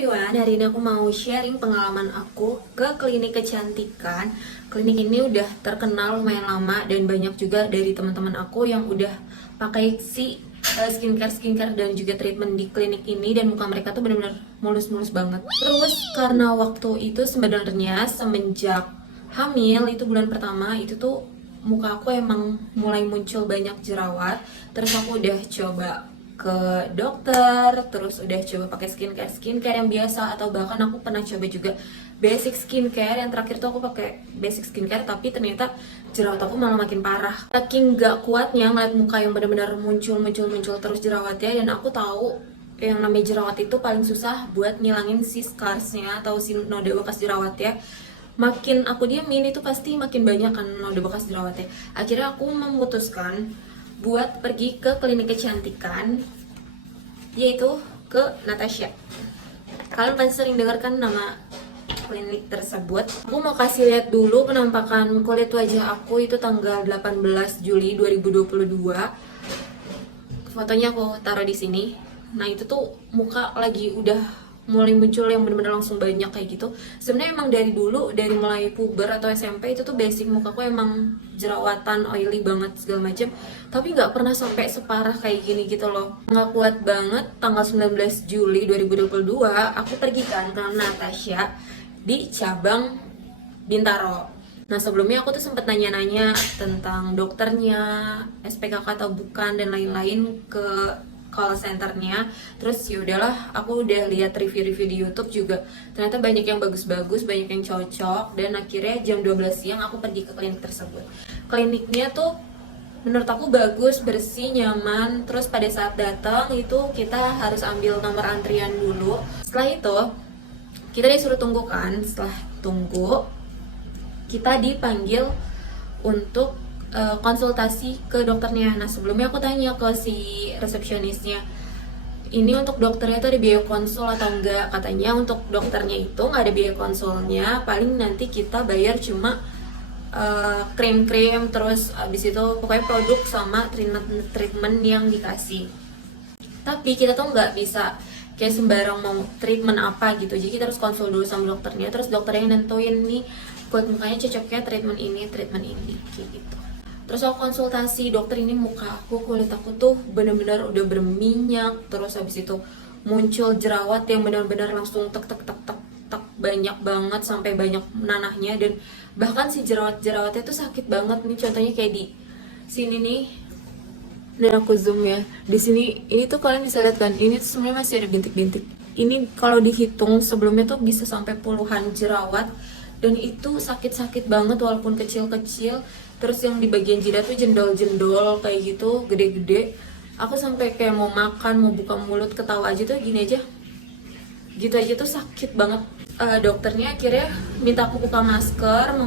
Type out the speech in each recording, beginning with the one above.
everyone, hari ini aku mau sharing pengalaman aku ke klinik kecantikan. Klinik ini udah terkenal lumayan lama dan banyak juga dari teman-teman aku yang udah pakai skincare dan juga treatment di klinik ini, dan muka mereka tuh bener-bener mulus-mulus banget. Terus karena waktu itu sebenarnya semenjak hamil, itu bulan pertama itu tuh muka aku emang mulai muncul banyak jerawat. Terus aku udah coba ke dokter, terus udah coba pakai skincare yang biasa, atau bahkan aku pernah coba juga basic skincare. Yang terakhir tuh aku pakai basic skincare, tapi ternyata jerawat aku malah makin parah. Saking gak kuatnya ngeliat muka yang benar-benar muncul terus jerawatnya, dan aku tahu yang namanya jerawat itu paling susah buat ngilangin si scarsnya atau si noda bekas jerawatnya. Makin aku diemin itu pasti makin banyak kan noda bekas jerawatnya. Akhirnya aku memutuskan buat pergi ke klinik kecantikan, yaitu ke Natasha. Kalian pasti sering dengar kan nama klinik tersebut. Aku mau kasih lihat dulu penampakan kulit wajah aku itu tanggal 18 Juli 2022. Fotonya aku taruh di sini. Nah, itu tuh muka lagi udah mulai muncul yang bener-bener langsung banyak kayak gitu. Sebenarnya emang dari dulu, dari mulai puber atau SMP itu tuh basic mukaku emang jerawatan, oily banget segala macem, tapi nggak pernah sampai separah kayak gini gitu loh. Nggak kuat banget. Tanggal 19 Juli 2022 aku pergi kan ke Natasha di cabang Bintaro. Nah, sebelumnya aku tuh sempet nanya-nanya tentang dokternya, SPKK atau bukan, dan lain-lain ke call centernya. Terus yaudahlah, aku udah lihat review-review di YouTube juga, ternyata banyak yang bagus-bagus, banyak yang cocok. Dan akhirnya jam 12 siang aku pergi ke klinik tersebut. Kliniknya tuh menurut aku bagus, bersih, nyaman. Terus pada saat datang itu kita harus ambil nomor antrian dulu. Setelah itu kita disuruh tunggu kan. Setelah tunggu, kita dipanggil untuk konsultasi ke dokternya. Nah, sebelumnya aku tanya ke si resepsionisnya, ini untuk dokternya itu ada biaya konsul atau enggak. Katanya untuk dokternya itu nggak ada biaya konsulnya, paling nanti kita bayar cuma krim-krim, terus abis itu pokoknya produk sama treatment yang dikasih. Tapi kita tuh nggak bisa kayak sembarang mau treatment apa gitu, jadi kita harus konsul dulu sama dokternya, terus dokternya yang nentuin nih kulit mukanya cocoknya treatment ini kayak gitu. Terus aku konsultasi, dokter, ini muka aku, kulit aku tuh bener-bener udah berminyak, terus habis itu muncul jerawat yang benar-benar langsung tek banyak banget sampai banyak nanahnya, dan bahkan si jerawatnya tuh sakit banget nih. Contohnya kayak di sini nih, dan aku zoom ya. Di sini ini tuh kalian bisa lihat kan, ini tuh sebenarnya masih ada bintik-bintik. Ini kalau dihitung sebelumnya tuh bisa sampai puluhan jerawat, dan itu sakit-sakit banget walaupun kecil-kecil. Terus yang di bagian jidat tuh jendol-jendol kayak gitu, gede-gede. Aku sampai kayak mau makan, mau buka mulut, ketawa aja tuh gini aja. Gitu aja tuh sakit banget. Dokternya akhirnya minta aku buka masker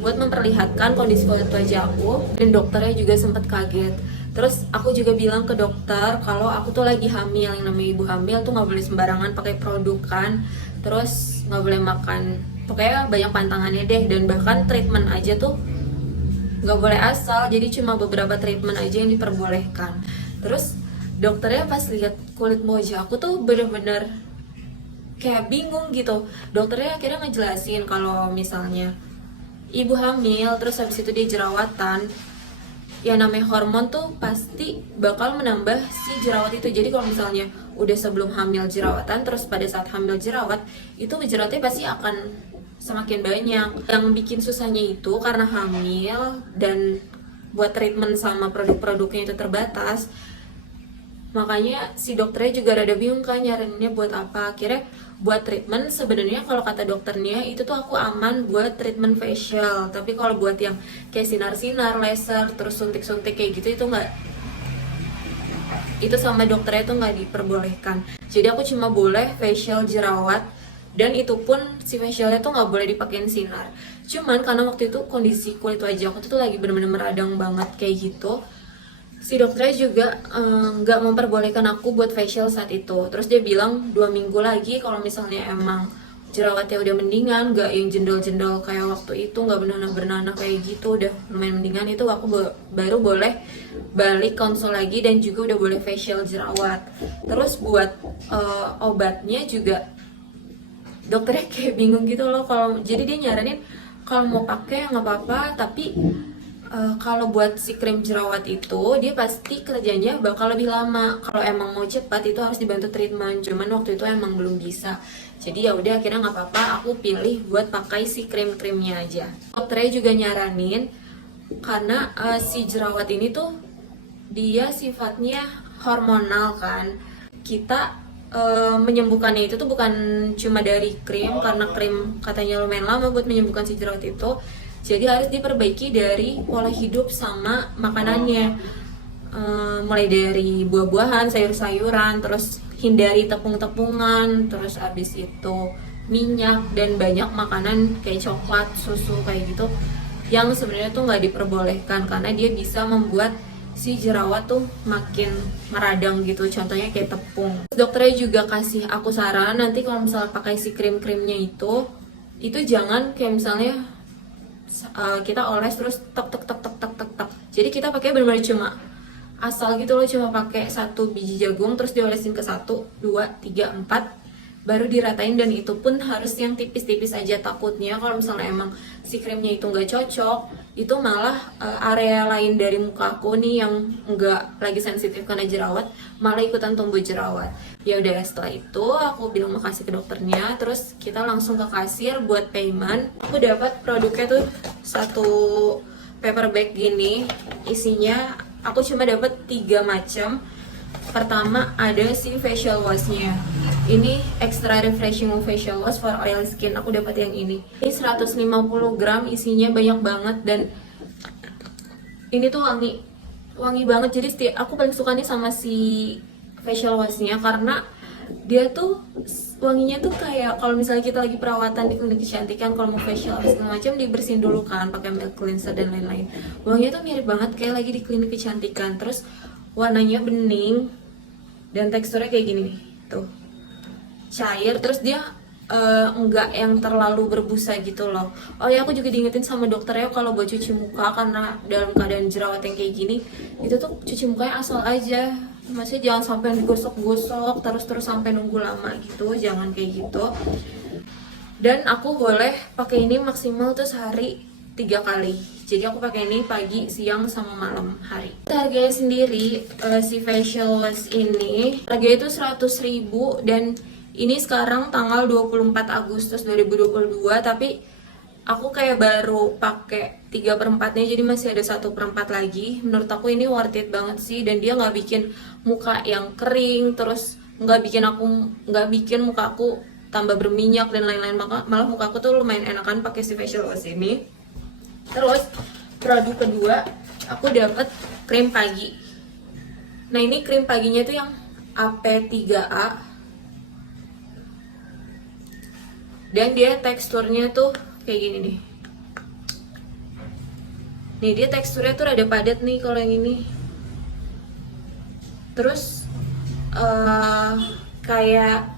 buat memperlihatkan kondisi kulit wajah aku, dan dokternya juga sempat kaget. Terus aku juga bilang ke dokter kalau aku tuh lagi hamil. Yang namanya ibu hamil tuh nggak boleh sembarangan pakai produk kan, terus nggak boleh makan, pokoknya banyak pantangannya deh. Dan bahkan treatment aja tuh nggak boleh asal, jadi cuma beberapa treatment aja yang diperbolehkan. Terus dokternya pas lihat kulit wajah aku tuh bener-bener kayak bingung gitu. Dokternya akhirnya ngejelasin kalau misalnya ibu hamil terus habis itu dia jerawatan, ya namanya hormon tuh pasti bakal menambah si jerawat itu. Jadi kalau misalnya udah sebelum hamil jerawatan, terus pada saat hamil jerawat, itu jerawatnya pasti akan semakin banyak. Yang bikin susahnya itu karena hamil dan buat treatment sama produk-produknya itu terbatas, makanya si dokternya juga rada bingung kan nyaraninnya buat apa. Akhirnya buat treatment, sebenarnya kalau kata dokternya itu tuh aku aman buat treatment facial, tapi kalau buat yang kayak sinar-sinar, laser, terus suntik-suntik kayak gitu, itu nggak, itu sama dokternya itu nggak diperbolehkan. Jadi aku cuma boleh facial jerawat, dan itu pun si facialnya tuh nggak boleh dipakein sinar. Cuman karena waktu itu kondisi kulit wajah aku tuh lagi bener-bener meradang banget kayak gitu, si dokternya juga nggak memperbolehkan aku buat facial saat itu. Terus dia bilang 2 minggu lagi kalau misalnya emang jerawatnya udah mendingan, nggak yang jendol-jendol kayak waktu itu, nggak bernanah kayak gitu, udah lumayan mendingan, itu aku baru boleh balik konsul lagi dan juga udah boleh facial jerawat. Terus buat obatnya juga dokternya kayak bingung gitu loh. Kalau jadi dia nyaranin kalau mau pakai nggak apa-apa, tapi kalau buat si krim jerawat itu dia pasti kerjanya bakal lebih lama. Kalau emang mau cepat itu harus dibantu treatment. Cuman waktu itu emang belum bisa. Jadi ya udah akhirnya nggak apa-apa, aku pilih buat pakai si krim-krimnya aja. Dokternya juga nyaranin karena si jerawat ini tuh dia sifatnya hormonal kan. Kita menyembuhkannya itu tuh bukan cuma dari krim, karena krim katanya lumayan lama buat menyembuhkan si jerawat itu. Jadi harus diperbaiki dari pola hidup sama makanannya. Mulai dari buah-buahan, sayur-sayuran, terus hindari tepung-tepungan, terus abis itu minyak dan banyak makanan kayak coklat, susu kayak gitu yang sebenarnya tuh nggak diperbolehkan karena dia bisa membuat si jerawat tuh makin meradang gitu, contohnya kayak tepung. Dokternya juga kasih aku saran nanti kalau misalnya pakai si krim-krimnya itu jangan kayak misalnya kita oles terus tek tek tek tek tek tek tek. Jadi kita pakai benar-benar cuma asal gitu loh, cuma pakai 1 biji jagung terus diolesin ke 1, 2, 3, 4 baru diratain, dan itu pun harus yang tipis-tipis aja. Takutnya kalau misalnya emang si krimnya itu nggak cocok, itu malah area lain dari muka aku nih yang nggak lagi sensitif karena jerawat malah ikutan tumbuh jerawat. Ya udah, setelah itu aku bilang makasih ke dokternya, terus kita langsung ke kasir buat payment. Aku dapat produknya tuh 1 paper bag gini, isinya aku cuma dapat 3 macam. Pertama ada si facial washnya, ini extra refreshing facial wash for oily skin. Aku dapat yang ini 150 gram, isinya banyak banget, dan ini tuh wangi banget. Jadi aku paling suka nih sama si facial washnya karena dia tuh wanginya tuh kayak kalau misalnya kita lagi perawatan di klinik kecantikan, kalau mau facial segala macam dibersihin dulu kan pakai milk cleanser dan lain-lain. Wanginya tuh mirip banget kayak lagi di klinik kecantikan. Terus warnanya bening dan teksturnya kayak gini nih, tuh cair. Terus dia enggak yang terlalu berbusa gitu loh. Oh ya, aku juga diingetin sama dokternya kalau buat cuci muka karena dalam keadaan jerawat yang kayak gini, itu tuh cuci mukanya asal aja. Maksudnya jangan sampai digosok-gosok terus sampai nunggu lama gitu, jangan kayak gitu. Dan aku boleh pakai ini maksimal tuh sehari 3 kali. Jadi aku pakai ini pagi, siang, sama malam hari. Harganya sendiri si facial wash ini harganya itu 100.000, dan ini sekarang tanggal 24 Agustus 2022, tapi aku kayak baru pakai 3/4-nya, jadi masih ada 1/4 lagi. Menurut aku ini worth it banget sih, dan dia nggak bikin muka yang kering, terus nggak bikin muka aku tambah berminyak dan lain-lain. Malah muka aku tuh lumayan enakan pakai si facial wash ini. Terus produk kedua aku dapat krim pagi. Nah ini krim paginya tuh yang AP3A, dan dia teksturnya tuh kayak gini nih. Nih dia teksturnya tuh rada padat nih kalau yang ini. Terus kayak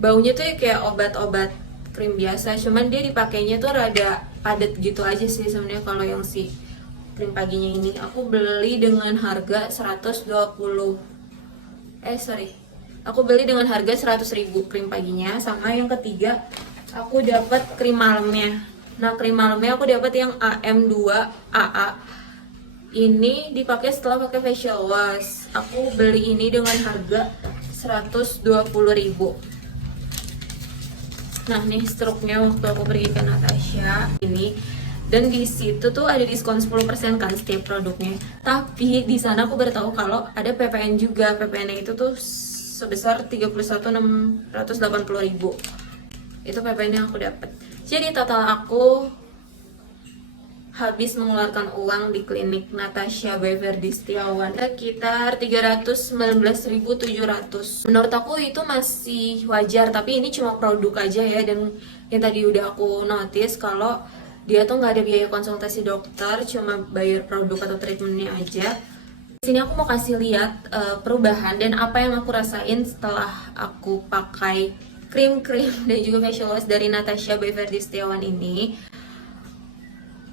baunya tuh kayak obat-obat krim biasa, cuman dia dipakainya tuh rada padat gitu aja sih sebenarnya. Kalau yang si krim paginya ini aku beli dengan harga 120. Aku beli dengan harga 100.000 krim paginya. Sama yang ketiga aku dapat krim malamnya. Nah krim malamnya aku dapat yang AM2AA. Ini dipakai setelah pakai facial wash. Aku beli ini dengan harga 120.000. Nah nih struknya waktu aku pergi ke Natasha ini, dan di situ tuh ada diskon 10% kan setiap produknya. Tapi di sana aku baru tahu kalau ada PPN juga. PPN-nya itu tuh sebesar 31.680.000. Itu PPN yang aku dapat. Jadi total aku habis mengeluarkan uang di klinik Natasha by Ferdy Setiawan sekitar 319.700. Menurut aku itu masih wajar, tapi ini cuma produk aja ya. Dan yang tadi udah aku notice kalau dia tuh nggak ada biaya konsultasi dokter, cuma bayar produk atau treatmentnya aja. Di sini aku mau kasih lihat perubahan dan apa yang aku rasain setelah aku pakai krim-krim dan juga facial wash dari Natasha by Ferdy Setiawan ini.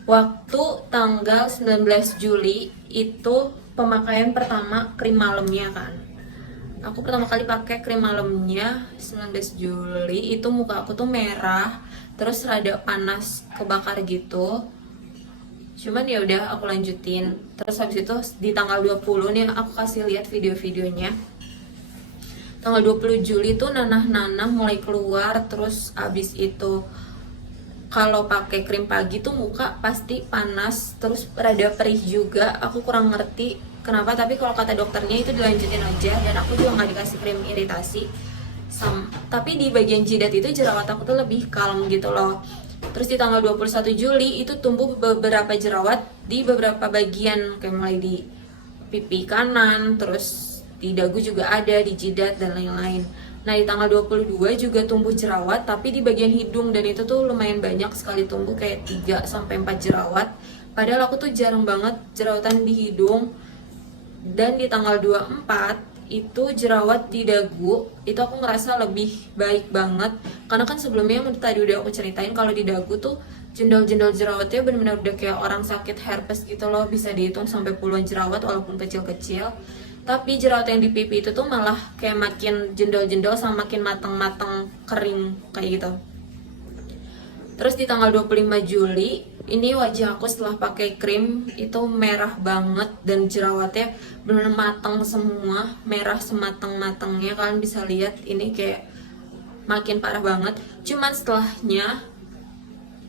Waktu tanggal 19 Juli itu pemakaian pertama krim malamnya kan. Aku pertama kali pakai krim malamnya 19 Juli, itu muka aku tuh merah, terus rada panas, kebakar gitu. Cuman ya udah aku lanjutin. Terus habis itu di tanggal 20 nih aku kasih lihat video-videonya. Tanggal 20 Juli tuh nanah-nanah mulai keluar, terus abis itu kalau pakai krim pagi tuh muka pasti panas, terus rada perih juga. Aku kurang ngerti kenapa, tapi kalau kata dokternya itu dilanjutin aja, dan aku juga nggak dikasih krim iritasi. Tapi di bagian jidat itu jerawat aku tuh lebih calm gitu loh. Terus di tanggal 21 Juli itu tumbuh beberapa jerawat di beberapa bagian, kayak mulai di pipi kanan, terus di dagu juga ada, di jidat dan lain-lain. Nah di tanggal 22 juga tumbuh jerawat, tapi di bagian hidung, dan itu tuh lumayan banyak sekali, tumbuh kayak 3-4 jerawat. Padahal aku tuh jarang banget jerawatan di hidung. Dan di tanggal 24 itu jerawat di dagu, itu aku ngerasa lebih baik banget. Karena kan sebelumnya tadi udah aku ceritain kalau di dagu tuh jendol-jendol jerawatnya benar-benar udah kayak orang sakit herpes gitu loh, bisa dihitung sampai puluhan jerawat walaupun kecil-kecil. Tapi jerawat yang di pipi itu tuh malah kayak makin jendol-jendol sama makin matang-matang kering kayak gitu. Terus di tanggal 25 Juli, ini wajah aku setelah pakai krim itu merah banget, dan jerawatnya benar-benar matang semua, merah sematang-matangnya. Kalian bisa lihat ini kayak makin parah banget. Cuman setelahnya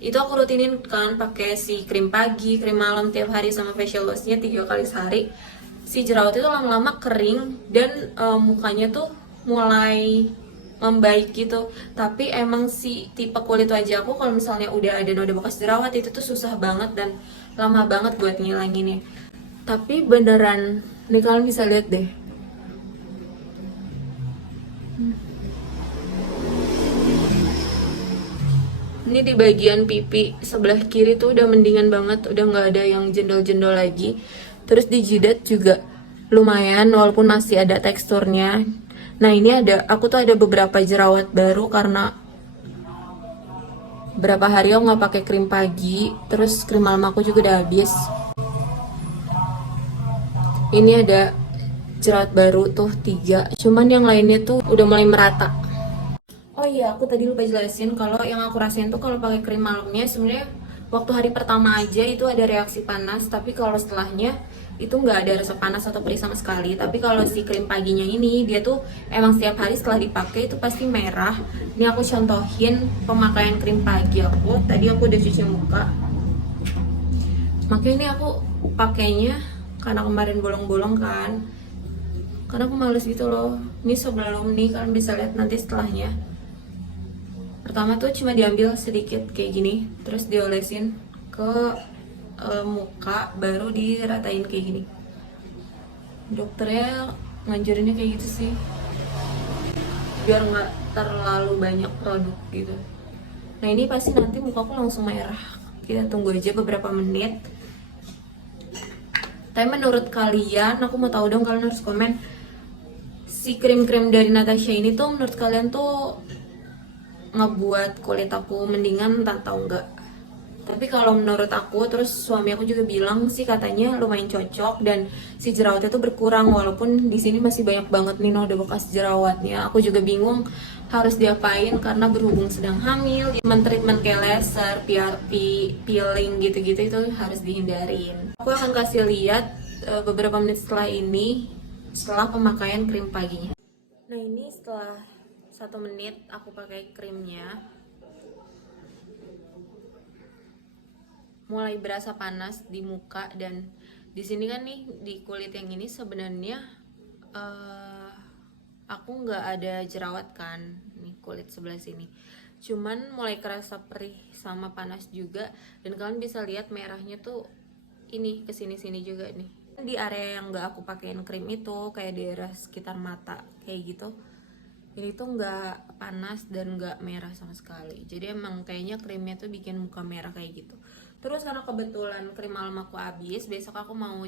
itu aku rutinin kan pakai si krim pagi, krim malam tiap hari, sama facial washnya 3 kali sehari. Si jerawat itu lama-lama kering, dan mukanya tuh mulai membaik gitu. Tapi emang si tipe kulit wajah aku kalau misalnya udah ada noda bekas jerawat itu tuh susah banget dan lama banget buat ngilanginnya. Tapi beneran nih, kalian bisa lihat deh. Ini di bagian pipi sebelah kiri tuh udah mendingan banget, udah nggak ada yang jendol-jendol lagi. Terus di jidat juga lumayan, walaupun masih ada teksturnya. Nah ini aku tuh ada beberapa jerawat baru karena berapa hari aku nggak pakai krim pagi, terus krim malam aku juga udah habis. Ini ada jerawat baru tuh 3, cuman yang lainnya tuh udah mulai merata. Oh iya, aku tadi lupa jelasin kalau yang aku rasain tuh kalau pakai krim malamnya sebenarnya waktu hari pertama aja itu ada reaksi panas, tapi kalau setelahnya itu nggak ada rasa panas atau perih sama sekali. Tapi kalau si krim paginya ini dia tuh emang setiap hari setelah dipakai itu pasti merah. Ini aku contohin pemakaian krim pagi aku. Tadi aku udah cuci muka. Makanya ini aku pakainya karena kemarin bolong-bolong kan. Karena aku males gitu loh. Ini sebelum nih, kalian bisa lihat nanti setelahnya. Pertama tuh cuma diambil sedikit kayak gini, terus diolesin ke muka, baru diratain kayak gini. Dokternya nganjurinnya kayak gitu sih, biar nggak terlalu banyak produk gitu. Nah ini pasti nanti mukaku langsung merah. Kita tunggu aja beberapa menit. Tapi menurut kalian, aku mau tahu dong, kalian harus komen, si krim-krim dari Natasha ini tuh menurut kalian tuh ngebuat kulit aku mendingan atau enggak? Tapi kalau menurut aku, terus suami aku juga bilang sih katanya lumayan cocok, dan si jerawatnya tuh berkurang, walaupun di sini masih banyak banget nih noda bekas jerawatnya. Aku juga bingung harus diapain karena berhubung sedang hamil. Treatment kayak laser, PRP, peeling gitu-gitu itu harus dihindarin. Aku akan kasih lihat beberapa menit setelah ini, setelah pemakaian krim paginya. Nah ini setelah 1 menit aku pakai krimnya, mulai berasa panas di muka, dan di sini kan nih di kulit yang ini sebenarnya aku nggak ada jerawat kan, nih kulit sebelah sini. Cuman mulai kerasa perih sama panas juga, dan kalian bisa lihat merahnya tuh ini kesini-sini juga nih. Di area yang nggak aku pakein krim itu, kayak daerah sekitar mata kayak gitu, ini tuh nggak panas dan nggak merah sama sekali. Jadi emang kayaknya krimnya tuh bikin muka merah kayak gitu. Terus karena kebetulan krim malam aku habis, besok aku mau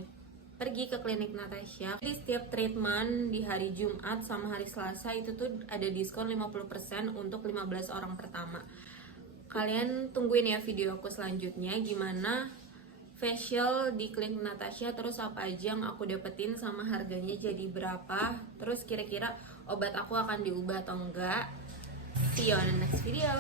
pergi ke klinik Natasha. Jadi setiap treatment di hari Jumat sama hari Selasa itu tuh ada diskon 50% untuk 15 orang pertama. Kalian tungguin ya video aku selanjutnya, gimana facial di klinik Natasha, terus apa aja yang aku dapetin sama harganya jadi berapa, terus kira-kira obat aku akan diubah atau enggak. See you on the next video.